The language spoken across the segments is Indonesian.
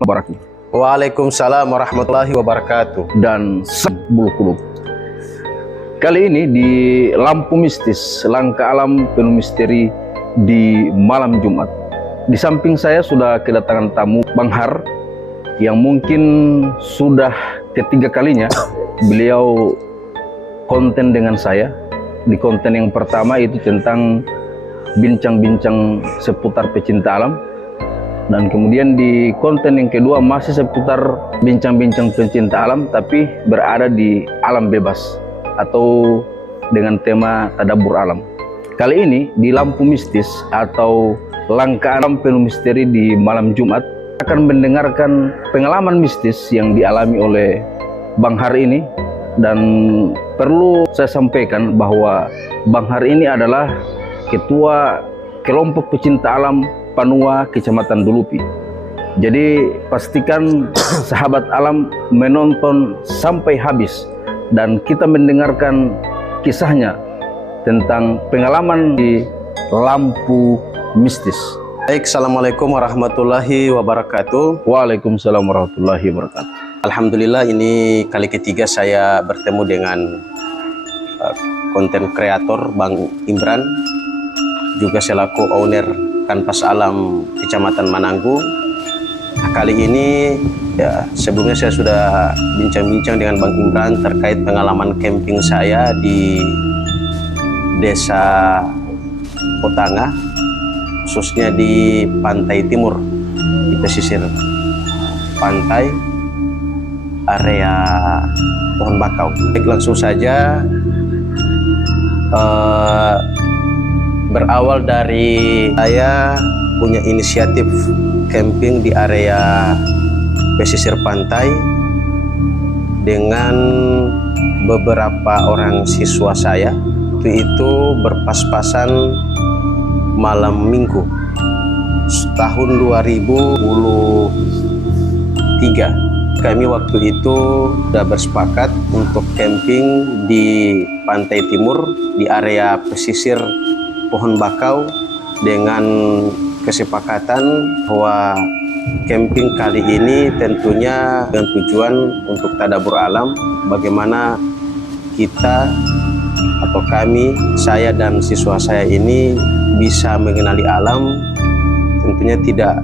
wabarakatuh. Waalaikumsalam warahmatullahi wabarakatuh. Dan bulu kulub. Kali ini di Lampu Mistis, langkah alam penuh misteri di malam Jumat. Di samping saya sudah kedatangan tamu Bang Har, yang mungkin sudah ketiga kalinya beliau konten dengan saya. Di konten yang pertama itu tentang bincang-bincang seputar pecinta alam, dan kemudian di konten yang kedua masih seputar bincang-bincang pecinta alam tapi berada di alam bebas atau dengan tema tadabbur alam. Kali ini di Lampu Mistis atau langkah alam penuh misteri di malam Jumat akan mendengarkan pengalaman mistis yang dialami oleh Bang Har ini. Dan perlu saya sampaikan bahwa Bang Har ini adalah ketua kelompok pecinta alam Panua Kecamatan Dulupi. Jadi pastikan sahabat alam menonton sampai habis dan kita mendengarkan kisahnya tentang pengalaman di Lampu Mistis. Baik, assalamualaikum warahmatullahi wabarakatuh. Waalaikumsalam warahmatullahi wabarakatuh. Alhamdulillah, ini kali ketiga saya bertemu dengan konten kreator Bang Imran, juga selaku owner Kanvas Alam Kecamatan Mananggu. Nah, kali ini ya, sebelumnya saya sudah bincang-bincang dengan Bang Imran terkait pengalaman camping saya di Desa Potanga, khususnya di pantai timur, di pesisir pantai area Pohon Bakau. Baik, langsung saja, berawal dari saya punya inisiatif camping di area pesisir pantai dengan beberapa orang siswa saya. Waktu itu berpas-pasan malam minggu tahun 2023. Kami waktu itu sudah bersepakat untuk camping di pantai timur di area pesisir Pohon Bakau dengan kesepakatan bahwa camping kali ini tentunya dengan tujuan untuk tadabbur alam, bagaimana kita atau kami, saya dan siswa saya ini bisa mengenali alam, tentunya tidak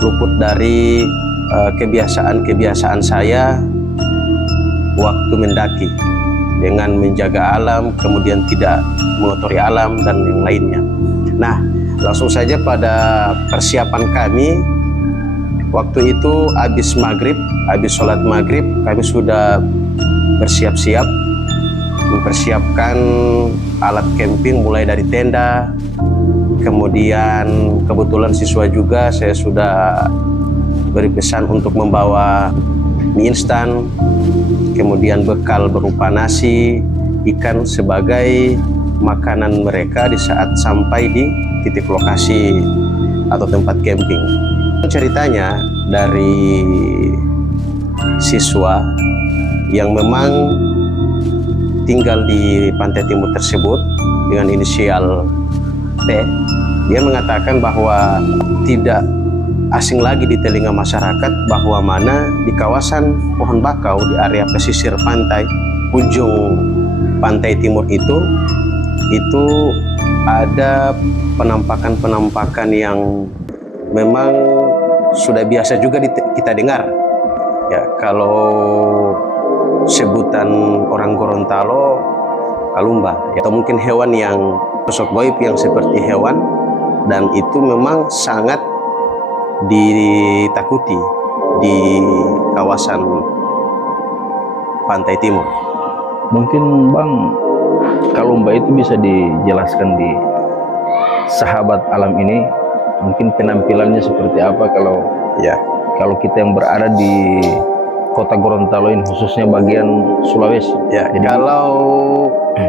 luput dari kebiasaan-kebiasaan saya waktu mendaki, dengan menjaga alam, kemudian tidak mengotori alam dan yang lainnya. Nah, langsung saja pada persiapan kami. Waktu itu habis maghrib, habis sholat maghrib, kami sudah bersiap-siap mempersiapkan alat camping, mulai dari tenda, kemudian kebetulan siswa juga saya sudah beri pesan untuk membawa mie instan, kemudian bekal berupa nasi, ikan sebagai makanan mereka di saat sampai di titik lokasi atau tempat camping. Ceritanya dari siswa yang memang tinggal di pantai timur tersebut dengan inisial T, dia mengatakan bahwa tidak asing lagi di telinga masyarakat bahwa mana di kawasan Pohon Bakau di area pesisir pantai ujung pantai timur itu ada penampakan-penampakan yang memang sudah biasa juga kita dengar ya. Kalau sebutan orang Gorontalo kalumba ya, atau mungkin hewan yang sosok gaib yang seperti hewan, dan itu memang sangat ditakuti di kawasan pantai timur. Mungkin Bang, kalumba itu bisa dijelaskan di sahabat alam ini, mungkin penampilannya seperti apa kalau kita yang berada di kota Gorontalo ini, khususnya bagian Sulawesi. Ya, kalau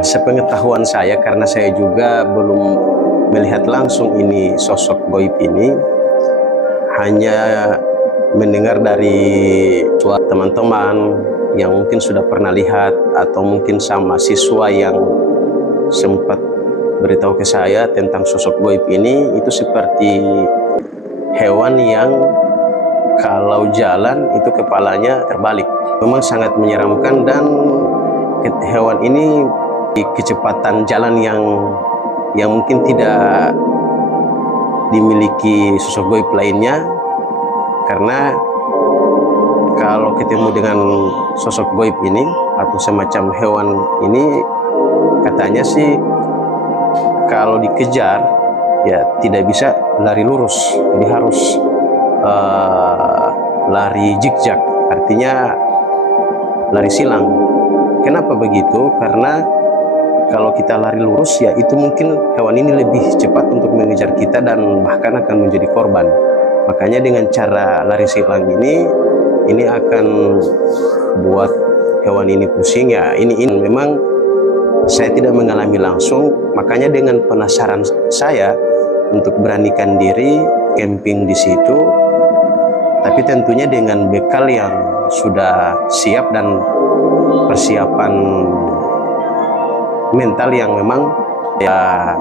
sepengetahuan saya, karena saya juga belum melihat langsung ini sosok gaib ini, hanya mendengar dari teman-teman yang mungkin sudah pernah lihat, atau mungkin sama siswa yang sempat beritahu ke saya tentang sosok gaib ini, itu seperti hewan yang kalau jalan itu kepalanya terbalik. Memang sangat menyeramkan, dan hewan ini di kecepatan jalan yang mungkin tidak dimiliki sosok goib lainnya, karena kalau ketemu dengan sosok goib ini atau semacam hewan ini, katanya sih kalau dikejar ya tidak bisa lari lurus, jadi harus lari zigzag, artinya lari silang. Kenapa begitu? Karena kalau kita lari lurus ya itu mungkin hewan ini lebih cepat untuk mengejar kita dan bahkan akan menjadi korban. Makanya dengan cara lari silang ini akan buat hewan ini pusing ya. Ini memang saya tidak mengalami langsung, makanya dengan penasaran saya untuk beranikan diri camping di situ, tapi tentunya dengan bekal yang sudah siap dan persiapan mental yang memang ya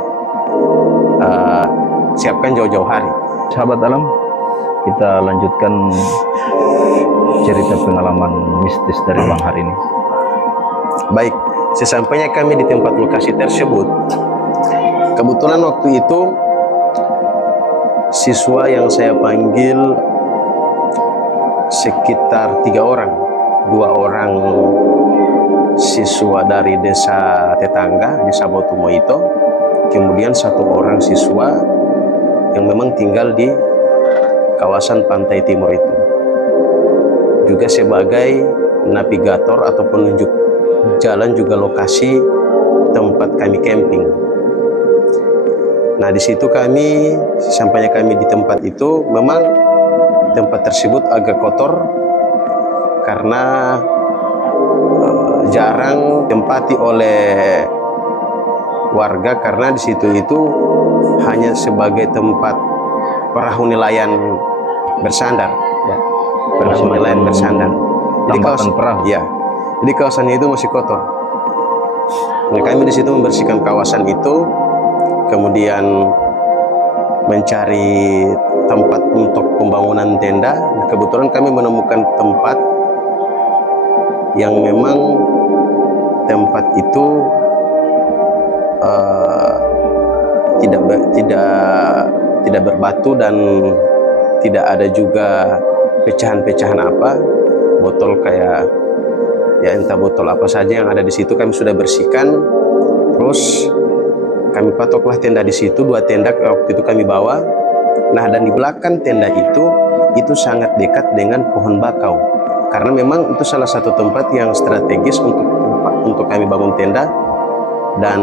siapkan jauh-jauh hari. Sahabat alam, kita lanjutkan cerita pengalaman mistis dari Bang hari ini. Baik, sesampainya kami di tempat lokasi tersebut, kebetulan waktu itu siswa yang saya panggil sekitar 3 orang, 2 orang siswa dari desa tetangga, desa Botumo itu, kemudian 1 orang siswa yang memang tinggal di kawasan pantai timur itu, juga sebagai navigator atau penunjuk jalan juga lokasi tempat kami camping. Nah, di situ kami, sampainya kami di tempat itu, memang tempat tersebut agak kotor karena jarang ditempati oleh warga, karena di situ itu hanya sebagai tempat perahu nelayan bersandar, ya. Perahu nelayan bersandar. Jadi kawasan perahu. Ya. Jadi kawasannya itu masih kotor. Nah, kami di situ membersihkan kawasan itu, kemudian mencari tempat untuk pembangunan tenda. Nah, kebetulan kami menemukan tempat yang memang tempat itu tidak berbatu dan tidak ada juga pecahan-pecahan apa, botol kayak ya entah botol apa saja yang ada di situ kami sudah bersihkan. Terus kami patoklah tenda di situ, 2 tenda waktu itu kami bawa. Nah, dan di belakang tenda itu sangat dekat dengan pohon bakau, karena memang itu salah satu tempat yang strategis untuk kami bangun tenda dan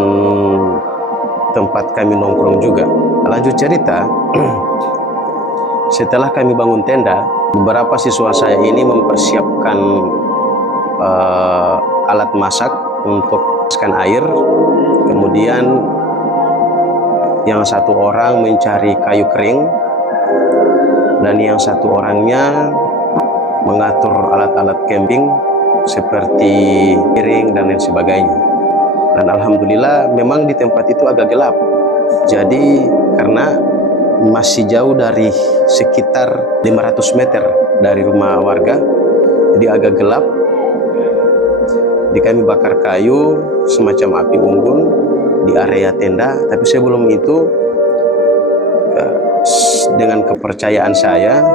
tempat kami nongkrong juga. Lanjut cerita, setelah kami bangun tenda, beberapa siswa saya ini mempersiapkan alat masak untuk masukkan air, kemudian yang 1 orang mencari kayu kering dan yang 1 orangnya mengatur alat-alat camping seperti piring dan lain sebagainya. Dan alhamdulillah memang di tempat itu agak gelap, jadi karena masih jauh dari sekitar 500 meter dari rumah warga, jadi agak gelap. Jadi kami bakar kayu semacam api unggun di area tenda, tapi sebelum itu dengan kepercayaan saya,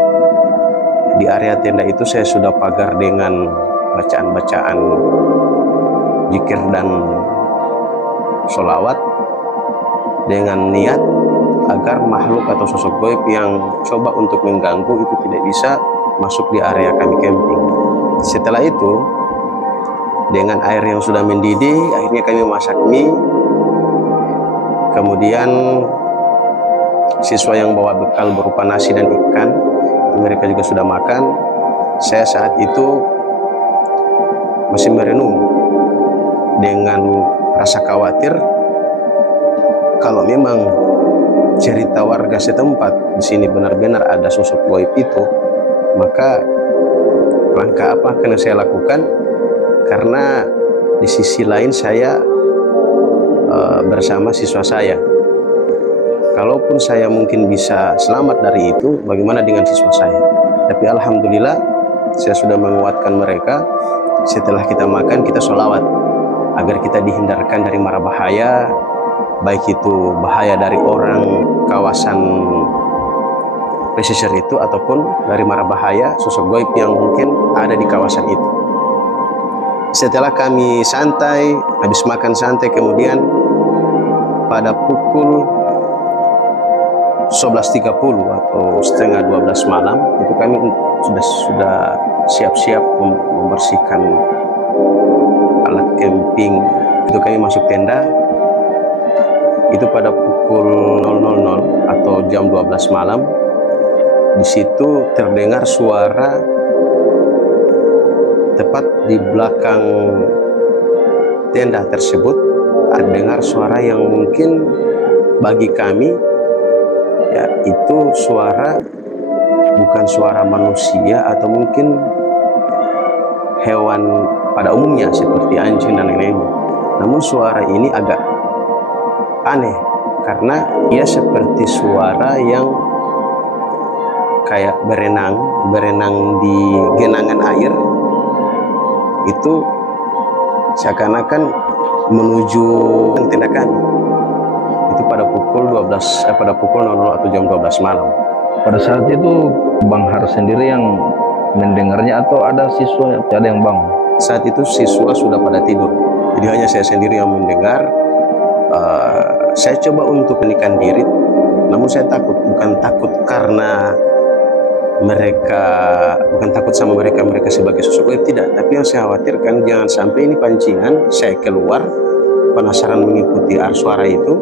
di area tenda itu saya sudah pagar dengan bacaan-bacaan zikir dan sholawat dengan niat agar makhluk atau sosok gaib yang coba untuk mengganggu itu tidak bisa masuk di area kami camping. Setelah itu, dengan air yang sudah mendidih, akhirnya kami masak mie. Kemudian siswa yang bawa bekal berupa nasi dan ikan, mereka juga sudah makan. Saya saat itu masih merenung dengan rasa khawatir kalau memang cerita warga setempat di sini benar-benar ada sosok gaib itu, maka langkah apa akan saya lakukan? Karena di sisi lain saya bersama siswa saya. Kalaupun saya mungkin bisa selamat dari itu, bagaimana dengan siswa saya? Tapi alhamdulillah saya sudah menguatkan mereka. Setelah kita makan, kita sholawat agar kita dihindarkan dari mara bahaya, baik itu bahaya dari orang kawasan pesisir itu ataupun dari mara bahaya sosok gaib yang mungkin ada di kawasan itu. Setelah kami santai, habis makan santai, kemudian pada pukul 11.30 atau setengah 12 malam itu kami sudah siap-siap membersihkan alat camping. Itu kami masuk tenda. Itu pada pukul 00.00 atau jam 12 malam. Di situ terdengar suara tepat di belakang tenda tersebut. Terdengar suara yang mungkin bagi kami ya itu suara bukan suara manusia atau mungkin hewan pada umumnya seperti anjing dan lain-lainnya. Namun suara ini agak aneh karena ia seperti suara yang kayak berenang di genangan air. Itu seakan-akan menuju tenda kami. Itu pada pukul 00 atau jam 12 malam. Pada saat itu Bang Har sendiri yang mendengarnya atau ada siswa ada yang bangun? Saat itu siswa sudah pada tidur, jadi hanya saya sendiri yang mendengar. Saya coba untuk menikam diri, namun saya takut. Bukan takut karena mereka, bukan takut sama mereka sebagai sosok gaib, tidak. Tapi yang saya khawatirkan jangan sampai ini pancingan, saya keluar penasaran mengikuti arus suara itu,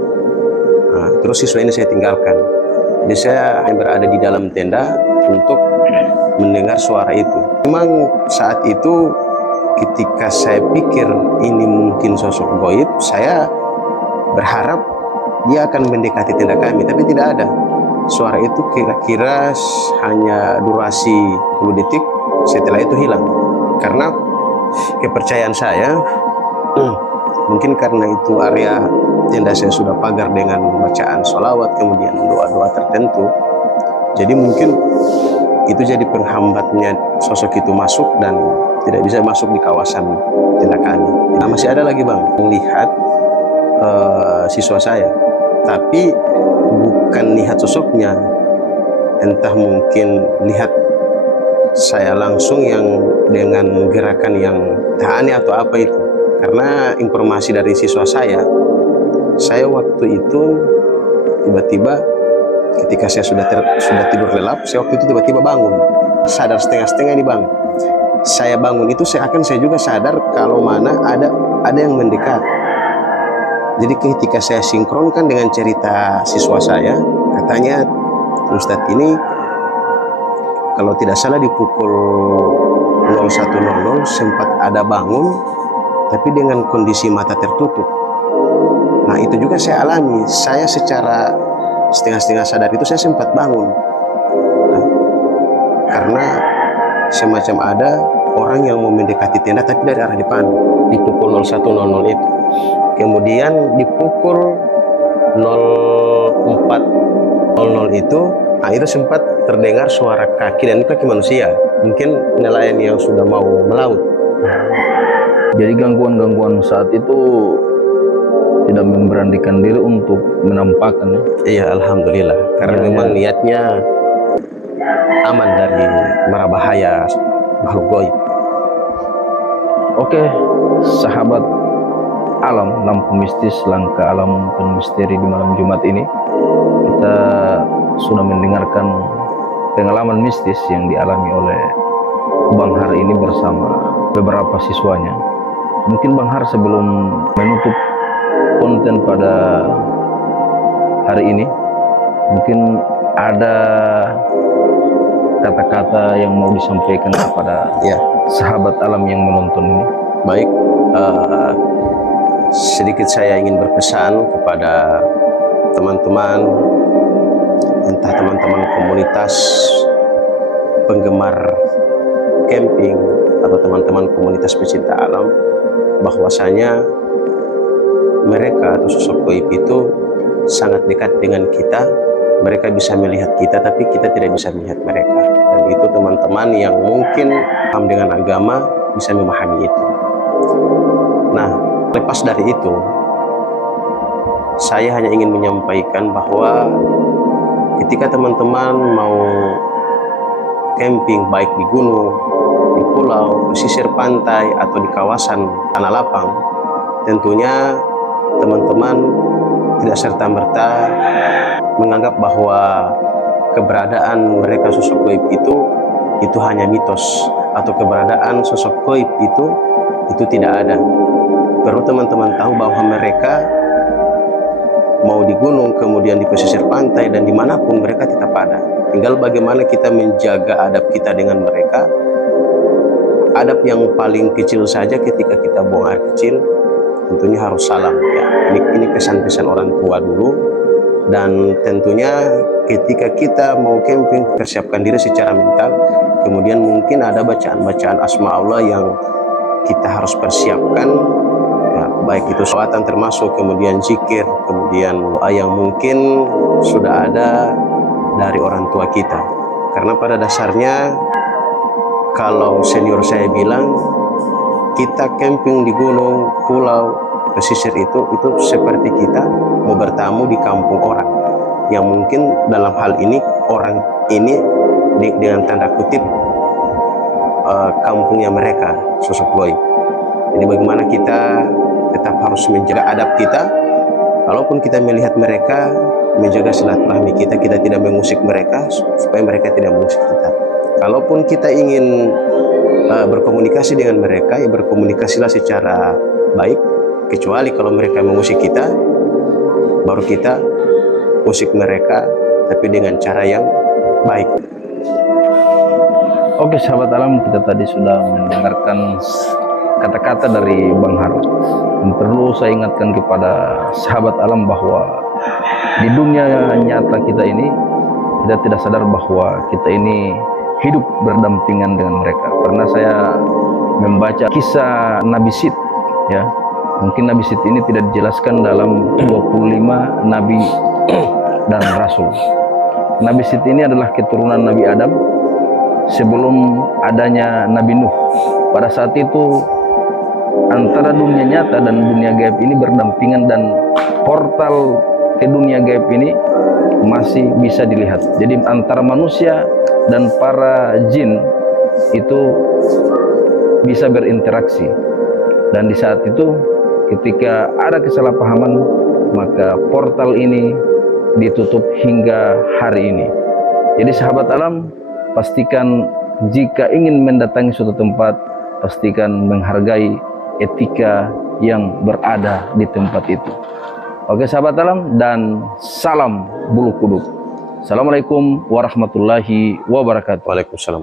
terus siswa ini saya tinggalkan. Jadi saya berada di dalam tenda untuk mendengar suara itu. Memang saat itu ketika saya pikir ini mungkin sosok gaib, saya berharap dia akan mendekati tenda kami, tapi tidak ada. Suara itu kira-kira hanya durasi 10 detik, setelah itu hilang. Karena kepercayaan saya, mungkin karena itu area tenda saya sudah pagar dengan bacaan sholawat, kemudian doa-doa tertentu. Jadi mungkin itu jadi penghambatnya sosok itu masuk dan tidak bisa masuk di kawasan tenda kami. Nah, masih ada lagi Bang, melihat siswa saya, tapi bukan lihat sosoknya, entah mungkin lihat saya langsung yang dengan gerakan yang aneh atau apa itu. Karena informasi dari siswa saya waktu itu tiba-tiba ketika saya sudah tidur lelap, saya waktu itu tiba-tiba bangun, sadar setengah-setengah ini Bang. Saya bangun itu saya juga sadar kalau mana ada yang mendekat. Jadi ketika saya sinkronkan dengan cerita siswa saya, katanya Ustadz ini kalau tidak salah di pukul 01.00 sempat ada bangun tapi dengan kondisi mata tertutup. Nah itu juga saya alami. Saya secara setengah-setengah sadar itu saya sempat bangun. Nah, karena semacam ada orang yang mau mendekati tenda tapi dari arah depan di pukul 01.00 itu. Kemudian di pukul 04.00 itu, itu sempat terdengar suara kaki, dan kaki manusia, mungkin nelayan yang sudah mau melaut. Jadi gangguan-gangguan saat itu tidak memberanikan diri untuk menampakkan ya? Iya, alhamdulillah, karena memang niatnya aman dari mara bahaya makhluk gaib. Oke, sahabat alam, lampu mistis, langkah alam penuh misteri di malam Jumat ini, kita sudah mendengarkan pengalaman mistis yang dialami oleh Bang Har ini bersama beberapa siswanya. Mungkin Bang Har sebelum menutup konten pada hari ini, mungkin ada kata-kata yang mau disampaikan kepada sahabat alam yang menonton ini. Baik, sedikit saya ingin berpesan kepada teman-teman, entah teman-teman komunitas penggemar camping atau teman-teman komunitas pecinta alam, bahwasanya mereka atau sosok gaib itu sangat dekat dengan kita mereka bisa melihat kita, tapi kita tidak bisa melihat mereka. Dan itu teman-teman yang mungkin paham dengan agama bisa memahami itu. Nah, lepas dari itu, saya hanya ingin menyampaikan bahwa ketika teman-teman mau camping, baik di gunung, di pulau, pesisir pantai, atau di kawasan tanah lapang, tentunya teman-teman tidak serta-merta menganggap bahwa keberadaan mereka sosok gaib itu hanya mitos, atau keberadaan sosok gaib itu tidak ada. Perlu teman-teman tahu bahwa mereka mau di gunung, kemudian di pesisir pantai, dan dimanapun mereka tetap ada. Tinggal bagaimana kita menjaga adab kita dengan mereka. Adab yang paling kecil saja ketika kita buang air kecil, tentunya harus salam ya. Ini pesan-pesan orang tua dulu. Dan tentunya ketika kita mau camping, persiapkan diri secara mental. Kemudian mungkin ada bacaan-bacaan asma Allah yang kita harus persiapkan ya, baik itu sholatan termasuk, kemudian zikir, kemudian doa yang mungkin sudah ada dari orang tua kita. Karena pada dasarnya kalau senior saya bilang, kita camping di gunung, pulau, pesisir itu seperti kita mau bertamu di kampung orang yang mungkin dalam hal ini orang ini dengan tanda kutip kampungnya mereka, sosok gaib. Jadi bagaimana kita tetap harus menjaga adab kita. Kalaupun kita melihat mereka, menjaga silaturahmi kita, kita tidak mengusik mereka supaya mereka tidak mengusik kita. Kalaupun kita ingin berkomunikasi dengan mereka, ya berkomunikasilah secara baik. Kecuali kalau mereka mengusik kita, baru kita usik mereka, tapi dengan cara yang baik. Oke sahabat alam, kita tadi sudah mendengarkan kata-kata dari Bang Har. Dan perlu saya ingatkan kepada sahabat alam bahwa di dunia nyata kita ini, kita tidak sadar bahwa kita ini hidup berdampingan dengan mereka. Pernah saya membaca kisah Nabi Sid, ya. Mungkin Nabi Sid ini tidak dijelaskan dalam 25 Nabi dan Rasul. Nabi Sid ini adalah keturunan Nabi Adam sebelum adanya Nabi Nuh. Pada saat itu antara dunia nyata dan dunia gaib ini berdampingan, dan portal ke dunia gaib ini masih bisa dilihat. Jadi antara manusia dan para jin itu bisa berinteraksi. Dan di saat itu ketika ada kesalahpahaman, maka portal ini ditutup hingga hari ini. Jadi sahabat alam, pastikan jika ingin mendatangi suatu tempat, pastikan menghargai etika yang berada di tempat itu. Oke sahabat alam, dan salam bulu kuduk. Assalamualaikum warahmatullahi wabarakatuh. Waalaikumsalam.